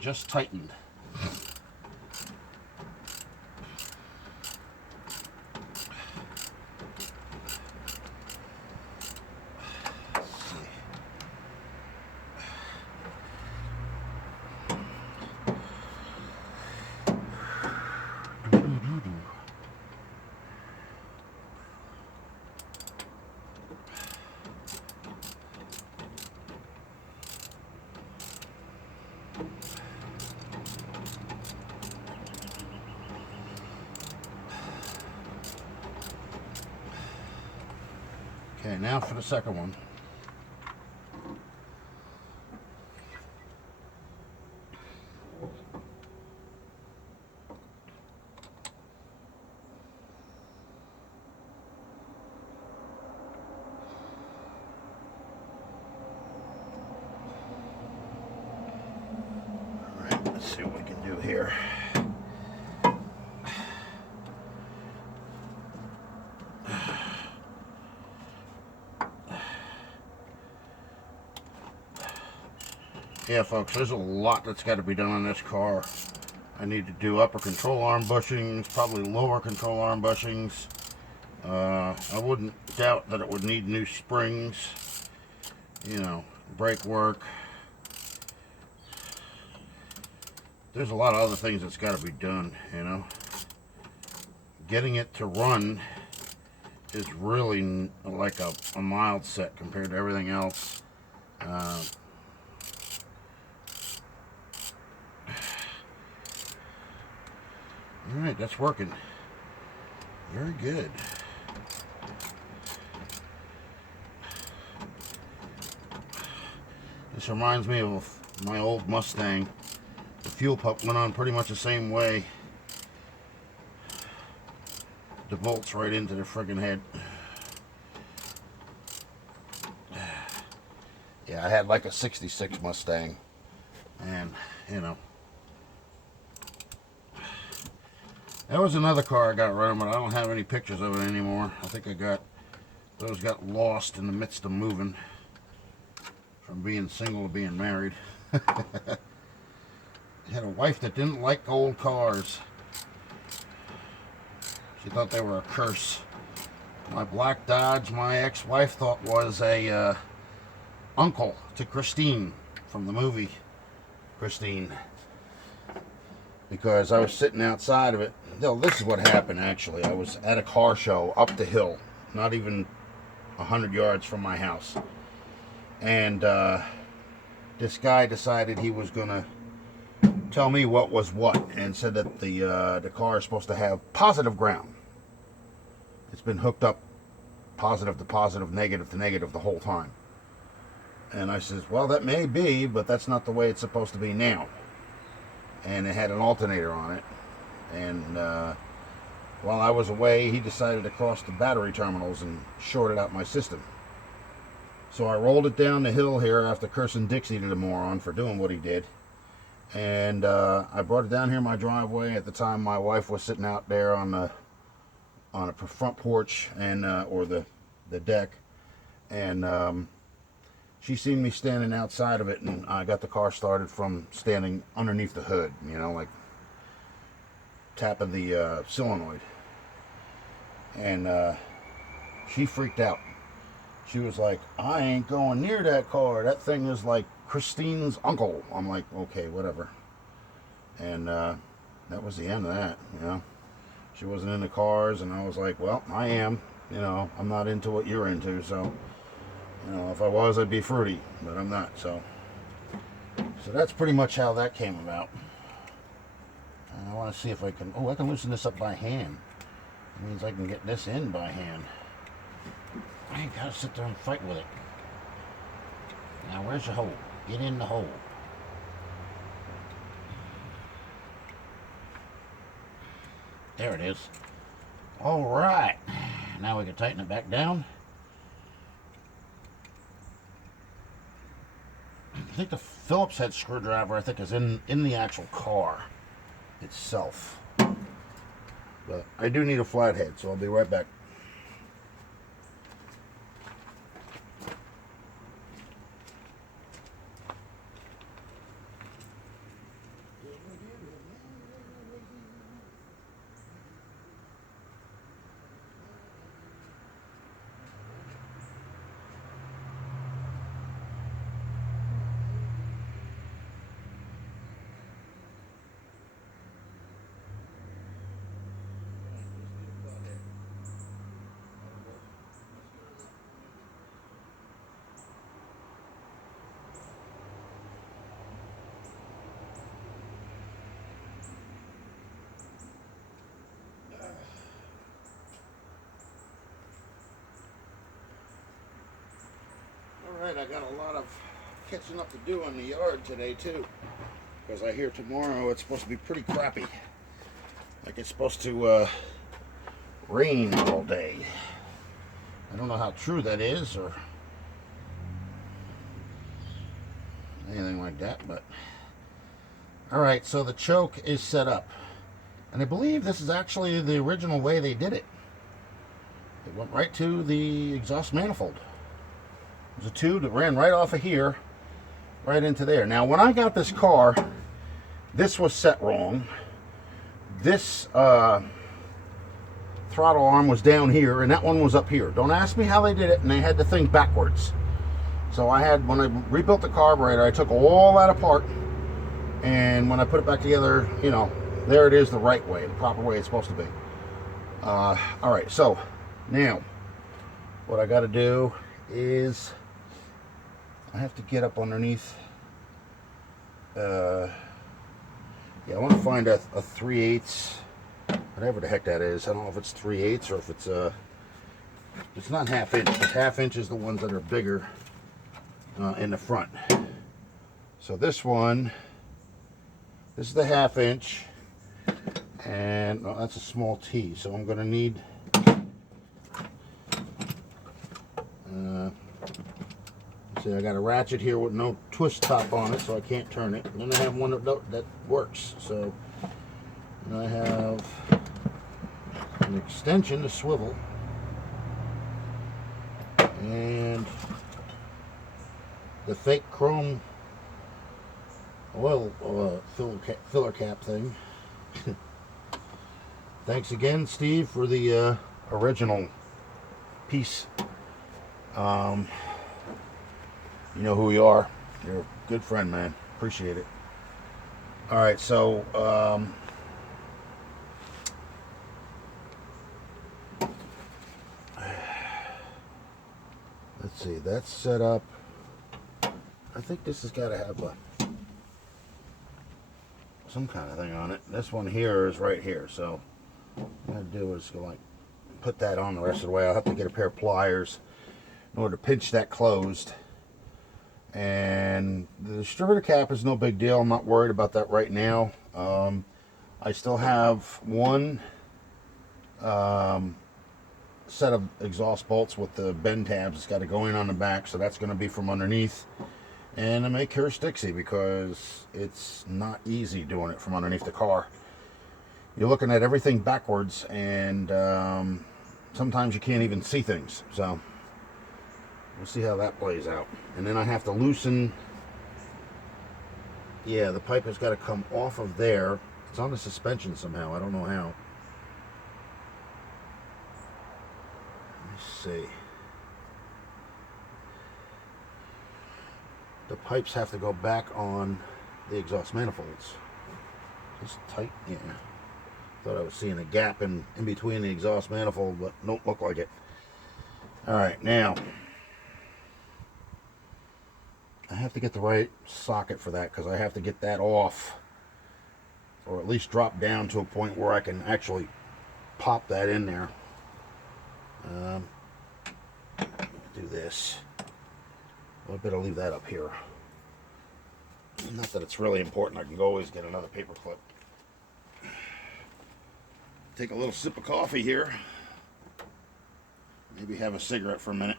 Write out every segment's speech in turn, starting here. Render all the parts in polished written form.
just tightened. Okay, now for the second one. All right, let's see what we can do here. Yeah, folks, there's a lot that's got to be done on this car. I need to do upper control arm bushings, probably lower control arm bushings. I wouldn't doubt that it would need new springs, you know, brake work. There's a lot of other things that's got to be done, you know. Getting it to run is really like a mild set compared to everything else. All right, that's working. Very good. This reminds me of my old Mustang. The fuel pump went on pretty much the same way. The bolts right into the friggin' head. Yeah, I had like a 66 Mustang. And, you know. That was another car I got rid of, but I don't have any pictures of it anymore. I think those got lost in the midst of moving. From being single to being married. I had a wife that didn't like old cars. She thought they were a curse. My black Dodge, my ex-wife thought was a uncle to Christine from the movie Christine. Because I was sitting outside of it. No, this is what happened actually. I was at a car show up the hill, not even 100 yards from my house. And this guy decided he was going to tell me what was what, and said that the car is supposed to have positive ground. It's been hooked up positive to positive, negative to negative the whole time. And I says, well, that may be, but that's not the way it's supposed to be now. And it had an alternator on it. And while I was away, he decided to cross the battery terminals and shorted out my system. So I rolled it down the hill here after cursing Dixie to the moron for doing what he did. And I brought it down here my driveway. At the time, my wife was sitting out there on a front porch and or the deck, and she seen me standing outside of it, and I got the car started from standing underneath the hood, you know, like tapping the solenoid. And she freaked out. She was like, I ain't going near that car. That thing is like Christine's uncle. I'm like, okay, whatever. And that was the end of that, you know. She wasn't into cars, and I was like, well, I am. You know, I'm not into what you're into, so, you know, if I was, I'd be fruity, but I'm not, so. So that's pretty much how that came about. And I want to see if I can, I can loosen this up by hand. That means I can get this in by hand. I ain't gotta sit there and fight with it. Now, where's the hole? Get in the hole. There it is. All right. Now we can tighten it back down. I think the Phillips head screwdriver, I think, is in the actual car itself. But I do need a flathead, so I'll be right back. right, I got a lot of catching up to do in the yard today too, because I hear tomorrow it's supposed to be pretty crappy. Like it's supposed to rain all day. I don't know how true that is or anything like that, but all right, so the choke is set up, and I believe this is actually the original way they did it. It went right to the exhaust manifold. There's a tube that ran right off of here right into there. Now when I got this car, this was set wrong. This throttle arm was down here and that one was up here. Don't ask me how they did it, and they had the thing backwards. So I had, when I rebuilt the carburetor, I took all that apart, and when I put it back together, you know, there it is the right way, the proper way it's supposed to be. All right, so now what I got to do is I have to get up underneath. Yeah, I want to find a 3/8, whatever the heck that is. I don't know if it's 3/8 or if it's not half inch. But half inch is the ones that are bigger in the front. So this one, this is the half inch, and oh, that's a small T. So I'm going to need. See, I got a ratchet here with no twist top on it, so I can't turn it. And then I have one that works. So and I have an extension to swivel, and the fake chrome oil filler cap thing. Thanks again, Steve, for the original piece. You know who you are. You're a good friend, man. Appreciate it. All right, so let's see. That's set up. I think this has got to have some kind of thing on it. This one here is right here. So what I'm gonna do is go like put that on the rest of the way. I'll have to get a pair of pliers in order to pinch that closed. And the distributor cap is no big deal. I'm not worried about that right now. I still have one set of exhaust bolts with the bend tabs. It's got to go in on the back, so that's going to be from underneath. And I may cure Stixie because it's not easy doing it from underneath the car. You're looking at everything backwards, and sometimes you can't even see things. So we'll see how that plays out. And then I have to loosen. Yeah, the pipe has got to come off of there. It's on the suspension somehow. I don't know how. Let's see. The pipes have to go back on the exhaust manifolds. Just tight. Yeah. Thought I was seeing a gap in between the exhaust manifold, but don't look like it. All right, now I have to get the right socket for that, because I have to get that off, or at least drop down to a point where I can actually pop that in there. Do this. I better leave that up here. Not that it's really important. I can always get another paper clip. Take a little sip of coffee here. Maybe have a cigarette for a minute.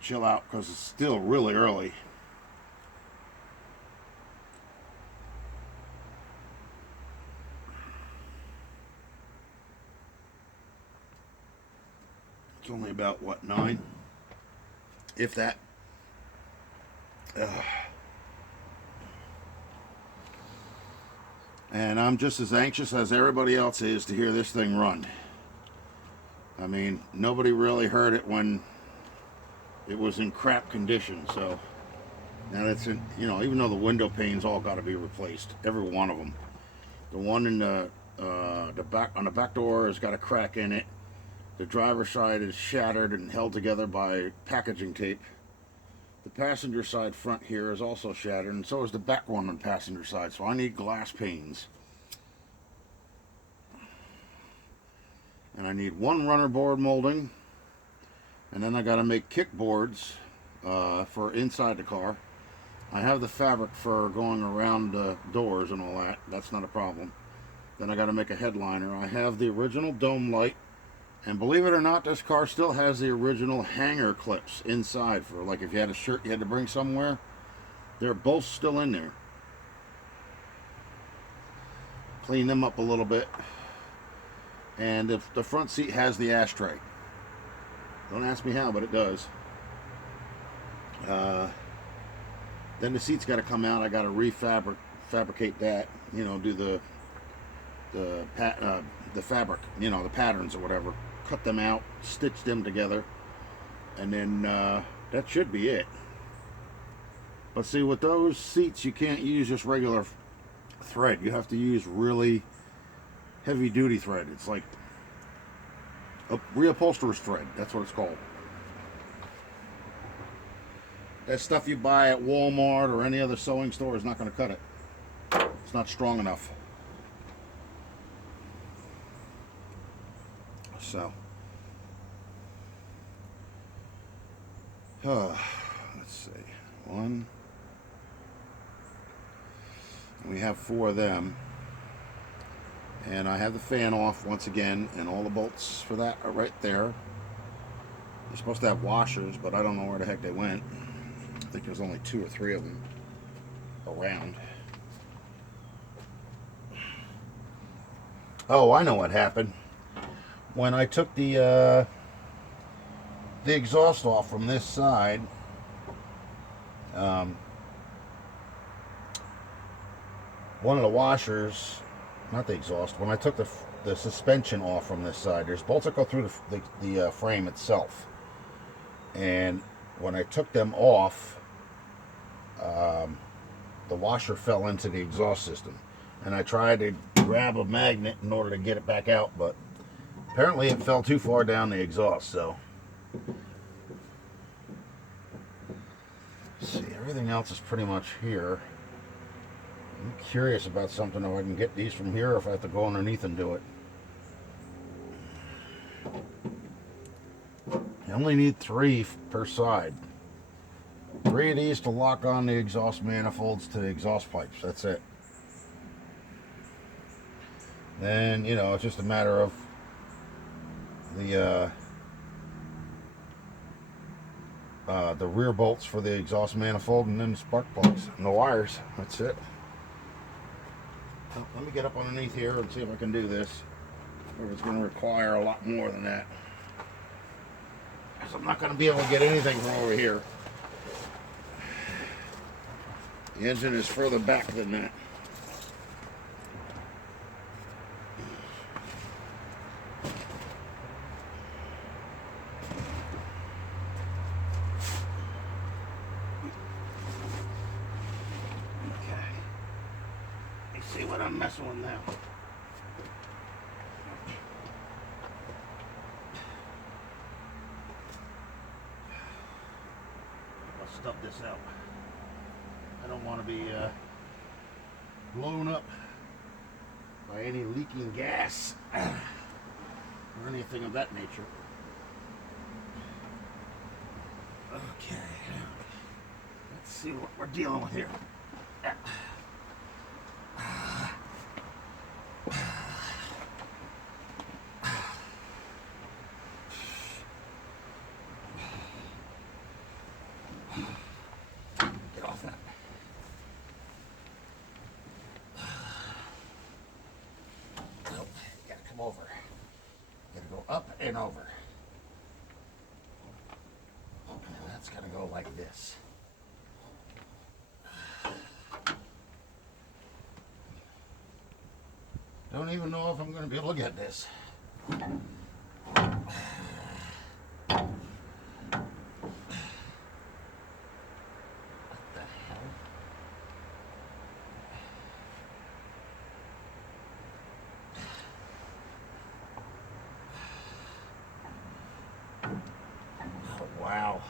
Chill out, because it's still really early. It's only about, what, 9? If that. And I'm just as anxious as everybody else is to hear this thing run. I mean, nobody really heard it when it was in crap condition. So now that's in, you know, even though the window panes all got to be replaced, every one of them. The one in the back on the back door has got a crack in it. The driver's side is shattered and held together by packaging tape. The passenger side front here is also shattered, and so is the back one on the passenger side. So I need glass panes. And I need one runner board molding. And then I got to make kick boards for inside the car. I have the fabric for going around the doors and all that. That's not a problem. Then I got to make a headliner. I have the original dome light. And believe it or not, this car still has the original hanger clips inside for, like, if you had a shirt you had to bring somewhere. They're both still in there. Clean them up a little bit. And if the front seat has the ashtray. Don't ask me how, but it does. Then the seat's got to come out. I got to fabricate that. You know, do the fabric. You know, the patterns or whatever. Cut them out, stitch them together, and then that should be it. But see, with those seats, you can't use just regular thread. You have to use really heavy-duty thread. It's like a reupholsterer's thread. That's what it's called. That stuff you buy at Walmart or any other sewing store is not going to cut it. It's not strong enough. So, let's see. One. We have 4 of them. And I have the fan off once again, and all the bolts for that are right there. You're supposed to have washers, but I don't know where the heck they went. I think there's only 2 or 3 of them around. Oh, I know what happened. When I took the exhaust off from this side, one of the washers, not the exhaust, when I took the suspension off from this side, there's bolts that go through the frame itself. And when I took them off, the washer fell into the exhaust system. And I tried to grab a magnet in order to get it back out, but apparently it fell too far down the exhaust. So, let's see, everything else is pretty much here. I'm curious about something, if I can get these from here or if I have to go underneath and do it. You only need 3 per side. 3 of these to lock on the exhaust manifolds to the exhaust pipes. That's it. Then, you know, it's just a matter of the rear bolts for the exhaust manifold, and then the spark plugs and the wires. That's it. Well, let me get up underneath here and see if I can do this. Or it's going to require a lot more than that, because I'm not going to be able to get anything from over here. The engine is further back than that. See what I'm messing with now. I'll stub this out. I don't want to be blown up by any leaking gas or anything of that nature. Okay, let's see what we're dealing with here. Get off that. Nope, gotta come over. Gotta go up and over. And that's gotta go like this. Don't even know if I'm going to be able to get this. What the hell? Oh, wow.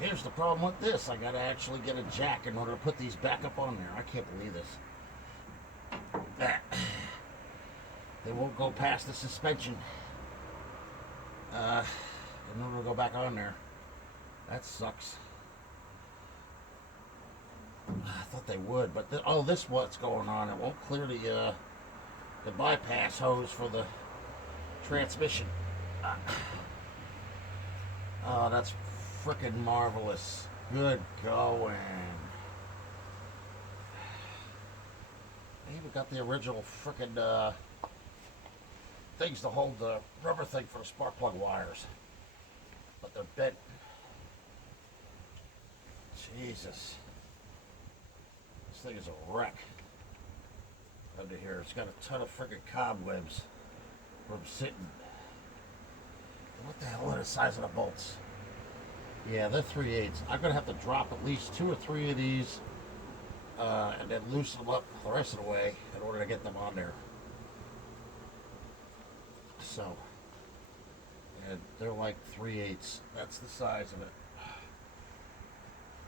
Here's the problem with this. I got to actually get a jack in order to put these back up on there. I can't believe this. They won't go past the suspension in order to go back on there. That sucks. I thought they would, but oh, this what's going on. It won't clear the bypass hose for the transmission. Oh, that's frickin' marvelous. Good going. I even got the original frickin' things to hold the rubber thing for the spark plug wires, but they're bent. Jesus. This thing is a wreck. Under here, it's got a ton of freaking cobwebs from sitting. What the hell are the size of the bolts? Yeah, they're 3/8. I'm gonna have to drop at least 2 or 3 of these, and then loosen them up the rest of the way in order to get them on there. So, and they're like 3/8. That's the size of it.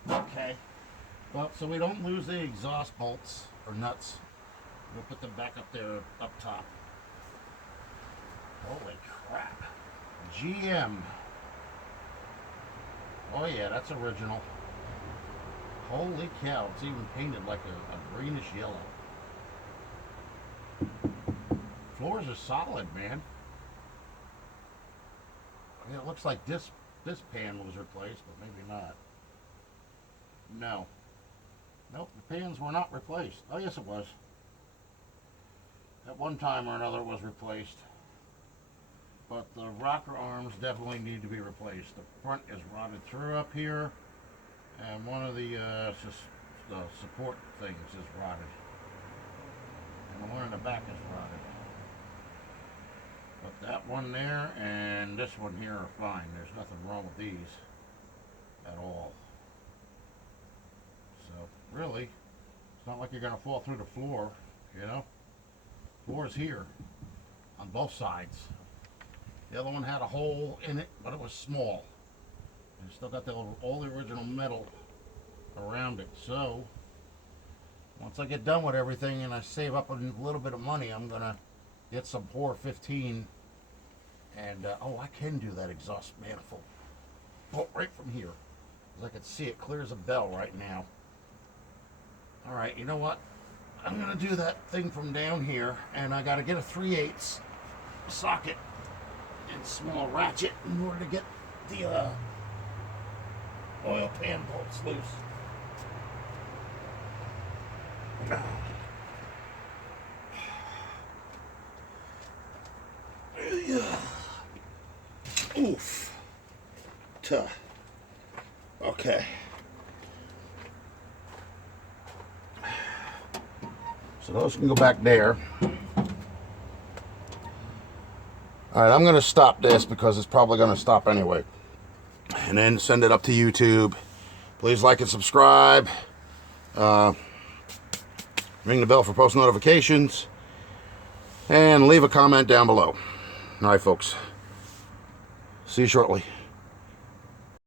Okay. Well, so we don't lose the exhaust bolts or nuts. We'll put them back up there, up top. Holy crap. GM. Oh yeah, that's original. Holy cow, it's even painted like a greenish yellow. Floors are solid, man. I mean, it looks like this pan was replaced, but maybe not. No. Nope, the pans were not replaced. Oh, yes, it was. At one time or another, it was replaced. But the rocker arms definitely need to be replaced. The front is rotted through up here, and one of the support things is rotted. And the one in the back is rotted. But that one there and this one here are fine. There's nothing wrong with these at all. So really, it's not like you're gonna fall through the floor, you know? Floor's here on both sides. The other one had a hole in it, but it was small. And still got all the original metal around it. So once I get done with everything and I save up a little bit of money, I'm gonna get some POR 15, and oh, I can do that exhaust manifold. Oh, right from here, as I can see it clear as a bell right now. All right, you know what? I'm gonna do that thing from down here, and I gotta get a 3/8 socket and small ratchet in order to get the oil pan bolts loose. Oof. Tough. Okay. So those can go back there. All right, I'm going to stop this because it's probably going to stop anyway. And then send it up to YouTube. Please like and subscribe. Ring the bell for post notifications. And leave a comment down below. All right, folks. See you shortly.